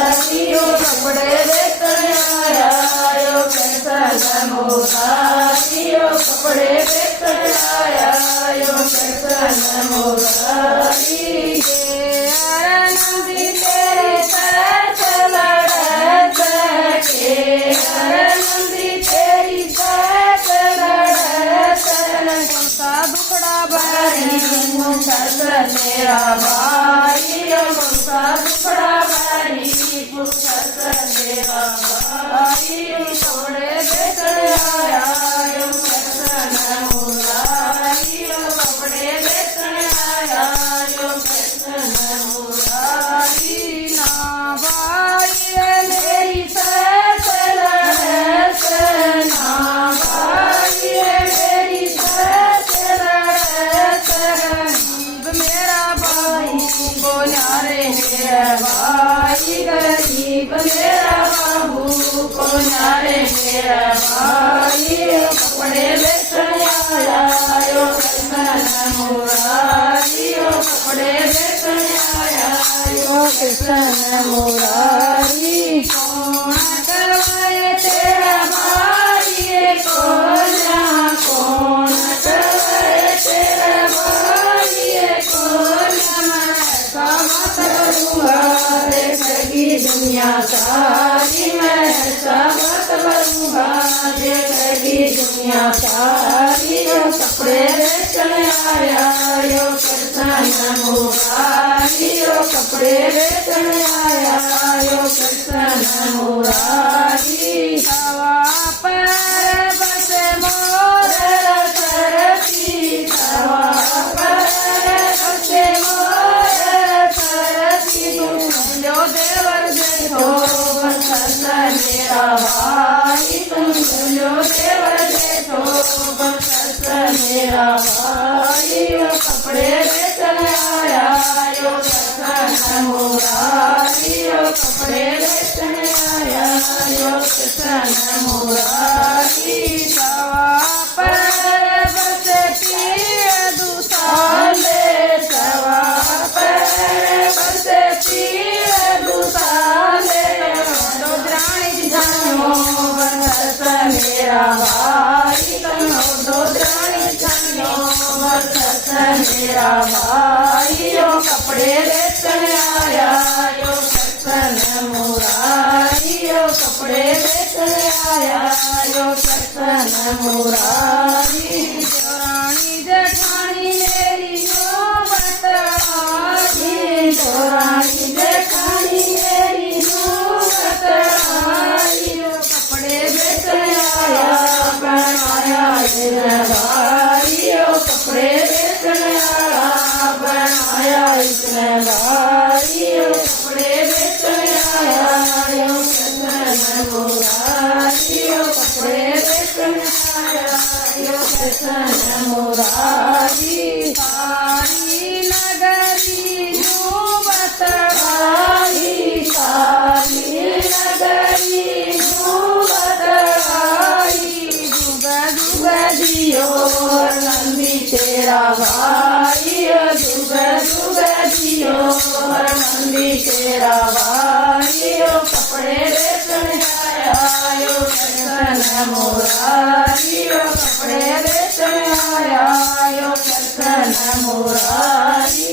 कपड़े वेचण आया कैसा मोरारियो कपड़े वेचण आया कैसा मोरारी आनंदी तेरे तरस लड़त के आनंदी तेरी तरस लड़त कौसा दुखड़ा बारी मुझस मेरा भाई कौसा दुखड़ा बारी मुझस मेरा भाई कपड़े बेचण आया कैसन मुरारी कपड़े बेचण आया कैसन मुरारी ना भाई मेरी सस लड़स ना भाई मेरी सस लड़स गरीब मेरा भाई बोला रे मेरा भाई गरीब मेरा बाबू को नारे मेरा भाई कपड़े बेचण आया कैसन मुरारी कपड़े बेचण आया कैसन मुरारी कौन करवाए तेरा भाई कौन करवाए तेरा भाई कौन मैं समत करूँगा देखेगी दुनिया सारी मैं समत करूँगा देखेगी दुनिया सारी कपड़े बेचण आया कैसन मुरारी कपड़े बेचण आया कैसन मुरारी हवा पर बसे मोर सरती हवा पर बसे मोर सरती जो देवर देखो बस मेरा भाई तुम जो देवर देखो बस मेरा भाई कपड़े बेचण आया कैसन मुरारी कपड़े बेचण आया कैसन मुरारी सवा पर बसे पीर दुसाले सवा पर बसे पीर दुसाले दोद्राणी जानो बस मेरा भाई दोद्राणी जानो बस मेरा भाई कपड़े बेचण आया कैसन मुरारी कपड़े बेचण आया कैसन मुरारी रानी जेठानी मेरी नौबत आई रानी जेठानी मेरी नौबत आई कपड़े बेचण आया बनाया भाई कपड़े बेचण आया बनाया इसने भाई कपड़े बेचण आया कैसन मुरारी कपड़े बेचण आया कैसन मुरारी सारी नगरी नौबत आई सारी नगरी नौबत आई जुग जुग जियो नंदी तेरा भाई जुग जुग जियो नंदी तेरा भाई कपड़े बेचण आया कैसन मुरारी कपड़े बेचण आया कैसन मुरारी